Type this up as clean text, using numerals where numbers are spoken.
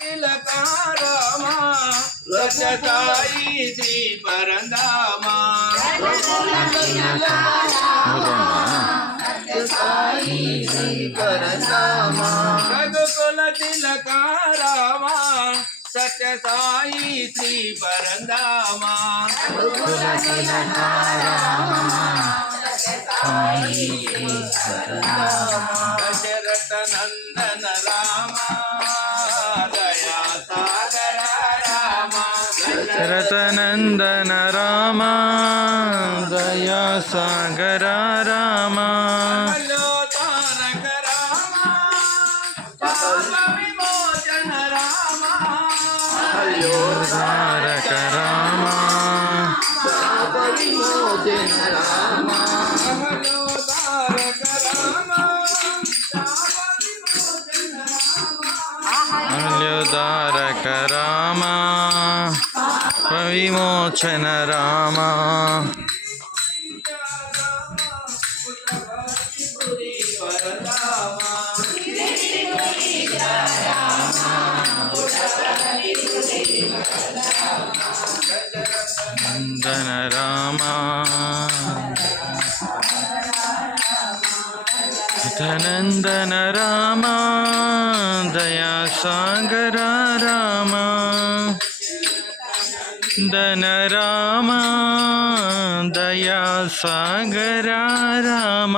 తిలక రామ సత్యసాయి శ్రీ పరంధామ రఘుకుల తిలక రామ సత్యసాయి శ్రీ పరంధామ దశరథ నందన రామ దయా సాగర రామ శరతనందన రామ దయా సాగర రామ తారక రామ పాప విమోచన రామ తారక రామ పాప విమోచన రామ తారక రామ తారక రామ విమోచన రామ నందన రామ నందన రామ దయా సాగర రామ ధన రామ దయా సాగర రామ